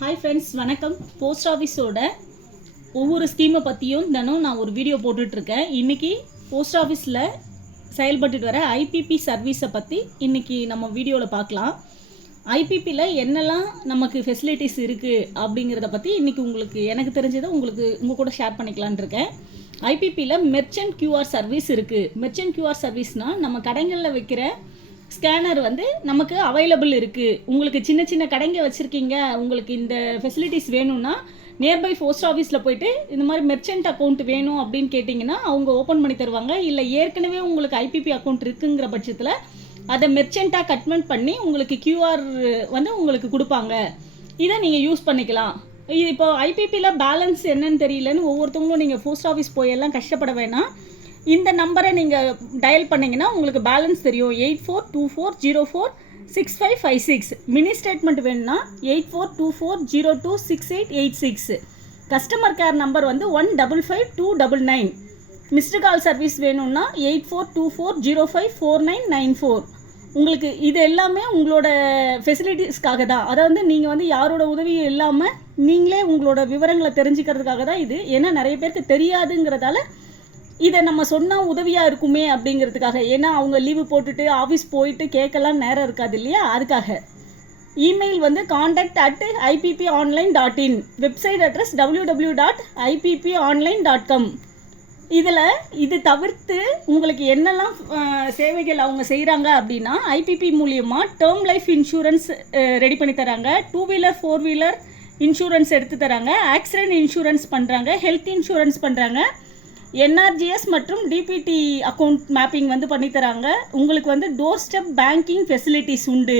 Hi friends, வணக்கம். Post ஆஃபீஸோட ஒவ்வொரு ஸ்கீமை பற்றியும் தினம் நான் ஒரு வீடியோ போட்டுட்ருக்கேன். இன்றைக்கி போஸ்ட் ஆஃபீஸில் செயல்பட்டு வர ஐபிபி சர்வீஸை பற்றி இன்றைக்கி நம்ம வீடியோவில் பார்க்கலாம். ஐபிபியில் என்னெல்லாம் நமக்கு ஃபெசிலிட்டிஸ் இருக்குது அப்படிங்கிறத பற்றி இன்றைக்கி எனக்கு தெரிஞ்சதை உங்கள் கூட ஷேர் பண்ணிக்கலான் இருக்கேன். ஐபிபியில் மெர்ச்சன்ட் கியூஆர் சர்வீஸ் இருக்குது. மெர்ச்சன்ட் கியூஆர் சர்வீஸ்னால் நம்ம கடைகளில் வைக்கிற ஸ்கேனர் நமக்கு அவைலபிள் இருக்குது. உங்களுக்கு சின்ன சின்ன கடைங்க வச்சுருக்கீங்க, உங்களுக்கு இந்த ஃபெசிலிட்டிஸ் வேணும்னா நியர்பை போஸ்ட் ஆஃபீஸில் போய்ட்டு இந்த மாதிரி மெர்ச்சன்ட் அக்கௌண்ட் வேணும் அப்படின்னு கேட்டிங்கன்னா அவங்க ஓப்பன் பண்ணி தருவாங்க. இல்லை ஏற்கனவே உங்களுக்கு ஐபிபி அக்கௌண்ட் இருக்குங்கிற பட்சத்தில் அதை மெர்ச்சண்ட்டாக கன்வெர்ட் பண்ணி உங்களுக்கு கியூஆர் உங்களுக்கு கொடுப்பாங்க. இதை நீங்கள் யூஸ் பண்ணிக்கலாம். இது இப்போ ஐபிபியில் பேலன்ஸ் என்னன்னு தெரியலன்னு ஒவ்வொருத்தவங்களும் நீங்கள் போஸ்ட் ஆஃபீஸ் போயெல்லாம் கஷ்டப்பட வேணாம். இந்த நம்பரை நீங்கள் டயல் பண்ணிங்கன்னா உங்களுக்கு பேலன்ஸ் தெரியும். 8424046556. மினி ஸ்டேட்மெண்ட் வேணும்னா 8424026886. Customer care number 155299. Missed call service வேணும்னா 8424054994. உங்களுக்கு இது எல்லாமே உங்களோட ஃபெசிலிட்டிஸ்க்காக தான். அதாவது நீங்கள் யாரோட உதவியும் இல்லாமல் நீங்களே உங்களோட விவரங்களை தெரிஞ்சுக்கிறதுக்காக தான் இது. ஏன்னா நிறைய பேருக்கு தெரியாதுங்கிறதால இதை நம்ம சொன்னால் உதவியாக இருக்குமே அப்படிங்கிறதுக்காக. ஏன்னா அவங்க லீவு போட்டுட்டு ஆஃபீஸ் போயிட்டு கேட்கலாம் நேரம் இருக்காது இல்லையா, அதுக்காக. Email contact@ippionline.in. Website address www.ipponline.com. இது தவிர்த்து உங்களுக்கு என்னெல்லாம் சேவைகள் அவங்க செய்கிறாங்க அப்படின்னா, ஐபிபி மூலியமாக டேர்ம் லைஃப் இன்சூரன்ஸ் ரெடி பண்ணி தராங்க, 2 வீலர் 4 வீலர் இன்சூரன்ஸ் எடுத்து தராங்க, ஆக்சிடென்ட் இன்சூரன்ஸ் பண்ணுறாங்க, ஹெல்த் இன்சூரன்ஸ் பண்ணுறாங்க, என்ஆர்ஜிஎஸ் மற்றும் டிபிடி அக்கௌண்ட் மேப்பிங் பண்ணித்தராங்க. உங்களுக்கு டோர் ஸ்டெப் பேங்கிங் ஃபெசிலிட்டிஸ் உண்டு.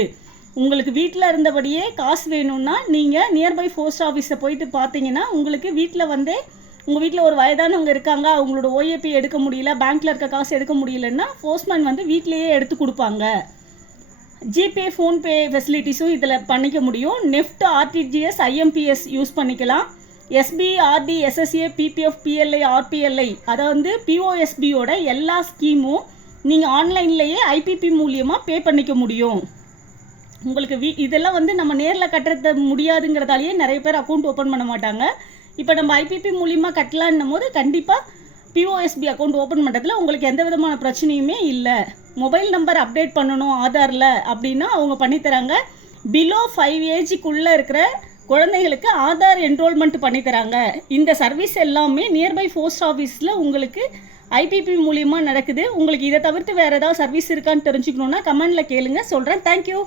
உங்களுக்கு வீட்டில் இருந்தபடியே காசு வேணும்னா நீங்கள் நியர்பை போஸ்ட் ஆஃபீஸை போயிட்டு பார்த்தீங்கன்னா உங்களுக்கு வீட்டில் உங்கள் வீட்டில் ஒரு வயதானவங்க இருக்காங்க, அவங்களோட ஓஏபி எடுக்க முடியல, பேங்க்கில் இருக்க காசு எடுக்க முடியலன்னா போஸ்ட்மேன் வீட்டிலேயே எடுத்து கொடுப்பாங்க. ஜிபே ஃபோன்பே ஃபெசிலிட்டிஸும் இதில் பண்ணிக்க முடியும். நெஃப்ட், ஆர்டிஜிஎஸ், ஐஎம்பிஎஸ் யூஸ் பண்ணிக்கலாம். SB, RD, SSA, PPF, PLI, RPLI, அதாவது பிஓஎஸ்பியோட எல்லா ஸ்கீமும் நீங்கள் ஆன்லைன்லேயே ஐபிபி மூலியமாக பே பண்ணிக்க முடியும். உங்களுக்கு இதெல்லாம் நம்ம நேரில் கட்டுறது முடியாதுங்கிறதாலேயே நிறைய பேர் அக்கௌண்ட் ஓப்பன் பண்ண மாட்டாங்க. இப்போ நம்ம ஐபிபி மூலியமாக கட்டலான்னும் போது கண்டிப்பாக பிஓஎஸ்பி அக்கௌண்ட் ஓப்பன் பண்ணுறதுல உங்களுக்கு எந்த விதமான பிரச்சனையுமே இல்லை. மொபைல் நம்பர் அப்டேட் பண்ணணும் ஆதாரில் அப்படின்னா அவங்க பண்ணித்தராங்க. பிலோ 5 ஏஜுக்குள்ளே இருக்கிற குழந்தைகளுக்கு ஆதார் என்ரோல்மெண்ட் பண்ணித்தராங்க. இந்த சர்வீஸ் எல்லாமே நியர்பை போஸ்ட் ஆஃபீஸில் உங்களுக்கு ஐபிபி மூலியமாக நடக்குது. உங்களுக்கு இதை தவிர்த்து வேறு ஏதாவது சர்வீஸ் இருக்கான்னு தெரிஞ்சுக்கணுன்னா கமெண்டில் கேளுங்க, சொல்கிறேன். தேங்க்யூ.